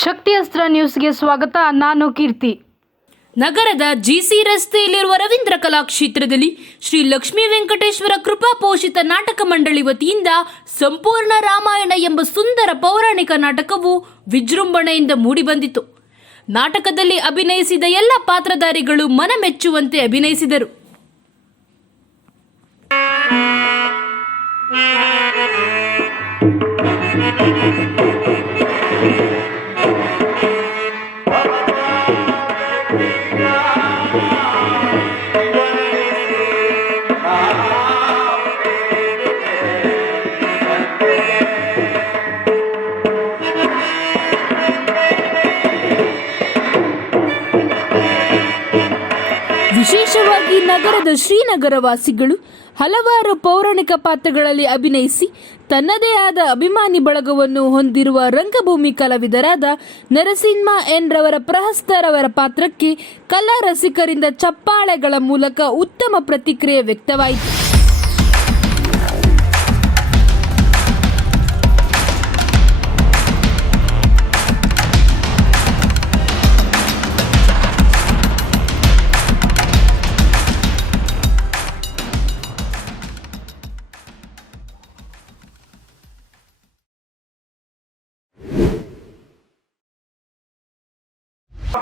ಶಕ್ತಿ ಅಸ್ತ್ರ ನ್ಯೂಸ್ಗೆ ಸ್ವಾಗತ. ನಾನು ಕೀರ್ತಿ. ನಗರದ ಜಿಸಿ ರಸ್ತೆಯಲ್ಲಿರುವ ರವೀಂದ್ರ ಕಲಾಕ್ಷೇತ್ರದಲ್ಲಿ ಶ್ರೀ ಲಕ್ಷ್ಮೀ ವೆಂಕಟೇಶ್ವರ ಕೃಪಾ ಪೋಷಿತ ನಾಟಕ ಮಂಡಳಿ ವತಿಯಿಂದ ಸಂಪೂರ್ಣ ರಾಮಾಯಣ ಎಂಬ ಸುಂದರ ಪೌರಾಣಿಕ ನಾಟಕವು ವಿಜೃಂಭಣೆಯಿಂದ ಮೂಡಿಬಂದಿತು. ನಾಟಕದಲ್ಲಿ ಅಭಿನಯಿಸಿದ ಎಲ್ಲ ಪಾತ್ರಧಾರಿಗಳು ಮನಮೆಚ್ಚುವಂತೆ ಅಭಿನಯಿಸಿದರು. ವಿಶೇಷವಾಗಿ ನಗರದ ಶ್ರೀನಗರ ವಾಸಿಗಳು ಹಲವಾರು ಪೌರಾಣಿಕ ಪಾತ್ರಗಳಲ್ಲಿ ಅಭಿನಯಿಸಿ ತನ್ನದೇ ಆದ ಅಭಿಮಾನಿ ಬಳಗವನ್ನು ಹೊಂದಿರುವ ರಂಗಭೂಮಿ ಕಲಾವಿದರಾದ ನರಸಿಂಹ ಎನ್ ರವರ ಪ್ರಹಸ್ತರವರ ಪಾತ್ರಕ್ಕೆ ಕಲಾ ರಸಿಕರಿಂದ ಚಪ್ಪಾಳೆಗಳ ಮೂಲಕ ಉತ್ತಮ ಪ್ರತಿಕ್ರಿಯೆ ವ್ಯಕ್ತವಾಯಿತು.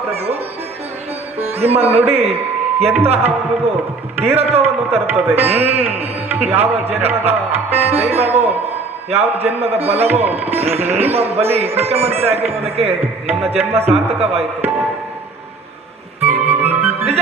ಪ್ರಭು, ನಿಮ್ಮ ನುಡಿ ಎಂತಹ ಒಂದು ಧೀರತ್ವವನ್ನು ತರುತ್ತದೆ. ಯಾವ ಜನ್ಮದ ದೈವವೋ, ಯಾವ ಜನ್ಮದ ಬಲವೋ, ನಿಮ್ಮ ಬಲಿ ಮುಖ್ಯಮಂತ್ರಿ ಆಗಿರುವುದಕ್ಕೆ ನನ್ನ ಜನ್ಮ ಸಾರ್ಥಕವಾಯಿತು. ನಿಜ.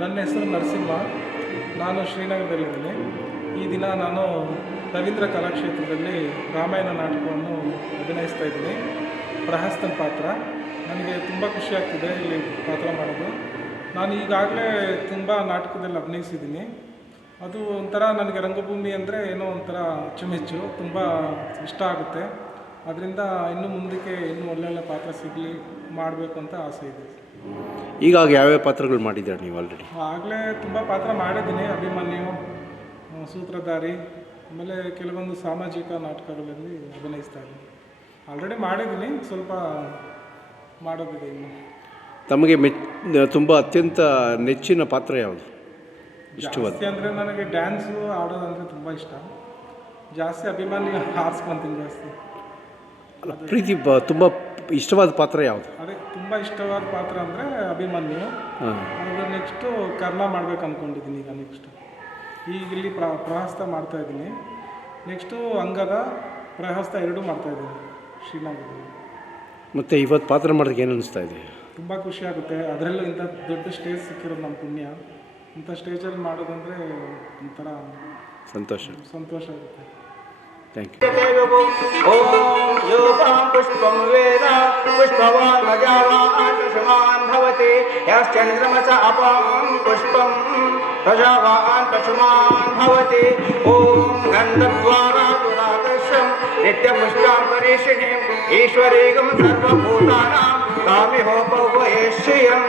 ನನ್ನ ಹೆಸರು ನರಸಿಂಹ. ನಾನು ಶ್ರೀನಗರದಲ್ಲಿದ್ದೀನಿ. ಈ ದಿನ ನಾನು ರವೀಂದ್ರ ಕಲಾಕ್ಷೇತ್ರದಲ್ಲಿ ರಾಮಾಯಣ ನಾಟಕವನ್ನು ಅಭಿನಯಿಸ್ತಾ ಇದ್ದೀನಿ. ಪ್ರಹಸ್ತನ ಪಾತ್ರ. ನನಗೆ ತುಂಬ ಖುಷಿ ಆಗ್ತಿದೆ ಇಲ್ಲಿ ಪಾತ್ರ ಮಾಡೋದು. ನಾನು ಈಗಾಗಲೇ ತುಂಬ ನಾಟಕದಲ್ಲಿ ಅಭಿನಯಿಸಿದ್ದೀನಿ. ಅದು ಒಂಥರ ನನಗೆ ರಂಗಭೂಮಿ ಅಂದರೆ ಏನೋ ಒಂಥರ ಅಚ್ಚುಮೆಚ್ಚು, ತುಂಬ ಇಷ್ಟ ಆಗುತ್ತೆ. ಅದರಿಂದ ಇನ್ನು ಮುಂದಕ್ಕೆ ಇನ್ನೂ ಒಳ್ಳೊಳ್ಳೆ ಪಾತ್ರ ಸಿಗಲಿ, ಮಾಡಬೇಕು ಅಂತ ಆಸೆ ಇದೆ. ಈಗಾಗ ಯಾವ್ಯಾವ ಪಾತ್ರಗಳು ಮಾಡಿದ್ದೀರಾ ನೀವು ಆಲ್ರೆಡಿ? ಆಗಲೇ ತುಂಬ ಪಾತ್ರ ಮಾಡಿದ್ದೀನಿ. ಅಭಿಮನ್ಯು, ಸೂತ್ರಧಾರಿ, ಆಮೇಲೆ ಕೆಲವೊಂದು ಸಾಮಾಜಿಕ ನಾಟಕಗಳಲ್ಲಿ ಅಭಿನಯಿಸ್ತಾ ಇದ್ದೀನಿ. ಆಲ್ರೆಡಿ ಮಾಡಿದ್ದೀನಿ, ಸ್ವಲ್ಪ ಮಾಡೋದಿದೆ ಇನ್ನು. ತಮಗೆ ತುಂಬ ಅತ್ಯಂತ ನೆಚ್ಚಿನ ಪಾತ್ರ ಯಾವುದು? ಜಾಸ್ತಿ ಅಂದರೆ ನನಗೆ ಡ್ಯಾನ್ಸು ಆಡೋದಂದರೆ ತುಂಬ ಇಷ್ಟ. ಜಾಸ್ತಿ ಅಭಿಮಾನಿ ಆರಿಸ್ಕೊಂತೀನಿ ಜಾಸ್ತಿ. ಪ್ರೀತಿ ತುಂಬ ಇಷ್ಟವಾದ ಪಾತ್ರ ಯಾವುದು? ಅದೇ ತುಂಬ ಇಷ್ಟವಾದ ಪಾತ್ರ ಅಂದರೆ ಅಭಿಮನ್ಯು. ಅದು ನೆಕ್ಸ್ಟು ಕರ್ಣ ಮಾಡ್ಬೇಕು ಅಂದ್ಕೊಂಡಿದ್ದೀನಿ. ಈಗ ನೆಕ್ಸ್ಟು ಈಗ ಇಲ್ಲಿ ಪ್ರಹಸ್ತ ಮಾಡ್ತಾಯಿದ್ದೀನಿ. ನೆಕ್ಸ್ಟು ಅಂಗದ ಪ್ರಹಸ್ತ ಎರಡೂ ಮಾಡ್ತಾಯಿದ್ದೀನಿ ಶ್ರೀನಗರದಲ್ಲಿ. ಮತ್ತು ಇವತ್ತು ಪಾತ್ರ ಮಾಡೋದಕ್ಕೆ ಏನು ಅನಿಸ್ತಾ ಇದೆ? ತುಂಬ ಖುಷಿ ಆಗುತ್ತೆ. ಅದರಲ್ಲೂ ಇಂಥ ದೊಡ್ಡ ಸ್ಟೇಜ್ ಸಿಕ್ಕಿರೋದು ನಮ್ಮ ಪುಣ್ಯ. ಇಂಥ ಸ್ಟೇಜಲ್ಲಿ ಮಾಡೋದಂದರೆ ಒಂಥರ ಸಂತೋಷ ಆಗುತ್ತೆ. Thank you. ಓಂ ಯೋಗಾಂ ಪುಷ್ಪಂ ವೇದ ಪುಷ್ಪವಾನ್ ಮಜಾವಾನ್ ಪಶುಮಾನ್ ಭವತಿ ಯಶ್ಚಂದ್ರಮಸ ಅಪಾಂ ಪುಷ್ಪಂ ಪ್ರಜಾವಾನ್ ಪಶುಮಾನ್ ಭವತಿ. ಓಂ ಗಂಧದ್ವಾರಾ ಪುರಾದರ್ಶಂ ನಿತ್ಯಪುಷ್ಪಾಂ ಪರೀಷಿಣೀಂ ಈಶ್ವರೀಗಂ ಸರ್ವಭೂತಾನಾಂ ಕಾಮಿಹೋಪವಯೇ ಶ್ರಿಯಂ.